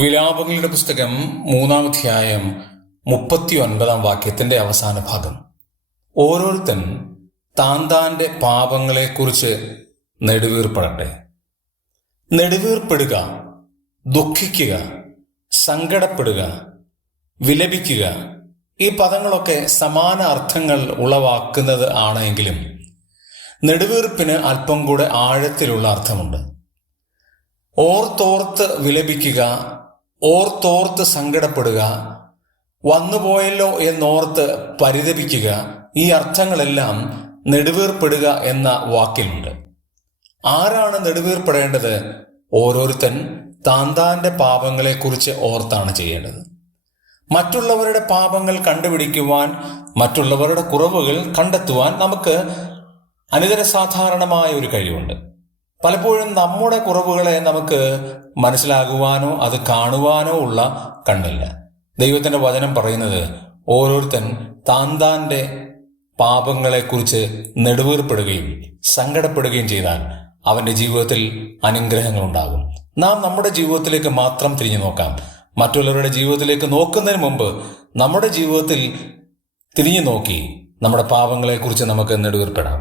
വിലാപങ്ങളുടെ പുസ്തകം 3-ാം അധ്യായം 39-ാം വാക്യത്തിന്റെ അവസാന ഭാഗം. ഓരോരുത്തൻ താൻ്റെ പാപങ്ങളെക്കുറിച്ച് നെടുവീർപ്പെടട്ടെ. നെടുവീർപ്പെടുക, ദുഃഖിക്കുക, സങ്കടപ്പെടുക, വിലപിക്കുക, ഈ പദങ്ങളൊക്കെ സമാന അർത്ഥങ്ങൾ ഉളവാക്കുന്നത് ആണെങ്കിലും നെടുവീർപ്പിന് അല്പം കൂടെ ആഴത്തിലുള്ള അർത്ഥമുണ്ട്. ഓർത്തോർത്ത് വിലപിക്കുക, ഓർത്തോർത്ത് സങ്കടപ്പെടുക, വന്നുപോയല്ലോ എന്നോർത്ത് പരിതപിക്കുക, ഈ അർത്ഥങ്ങളെല്ലാം നെടുവീർപ്പെടുക എന്ന വാക്കിലുണ്ട്. ആരാണ് നെടുവീർപ്പെടേണ്ടത്? ഓരോരുത്തൻ താൻ്റെ പാപങ്ങളെക്കുറിച്ച് ഓർത്താണ് ചെയ്യേണ്ടത്. മറ്റുള്ളവരുടെ പാപങ്ങൾ കണ്ടുപിടിക്കുവാൻ, മറ്റുള്ളവരുടെ കുറവുകൾ കണ്ടെത്തുവാൻ നമുക്ക് അനിതരസാധാരണമായ ഒരു കഴിവുണ്ട്. പലപ്പോഴും നമ്മുടെ കുറവുകളെ നമുക്ക് മനസ്സിലാകുവാനോ അത് കാണുവാനോ ഉള്ള കണ്ണില്ല. ദൈവത്തിന്റെ വചനം പറയുന്നത് ഓരോരുത്തൻ താൻ്റെ പാപങ്ങളെക്കുറിച്ച് നെടുവീർപ്പെടുകയും സങ്കടപ്പെടുകയും ചെയ്താൽ അവന്റെ ജീവിതത്തിൽ അനുഗ്രഹങ്ങൾ ഉണ്ടാകും. നാം നമ്മുടെ ജീവിതത്തിലേക്ക് മാത്രം തിരിഞ്ഞു നോക്കാം. മറ്റുള്ളവരുടെ ജീവിതത്തിലേക്ക് നോക്കുന്നതിന് മുമ്പ് നമ്മുടെ ജീവിതത്തിൽ തിരിഞ്ഞു നോക്കി നമ്മുടെ പാപങ്ങളെക്കുറിച്ച് നമുക്ക് നെടുവീർപ്പെടാം.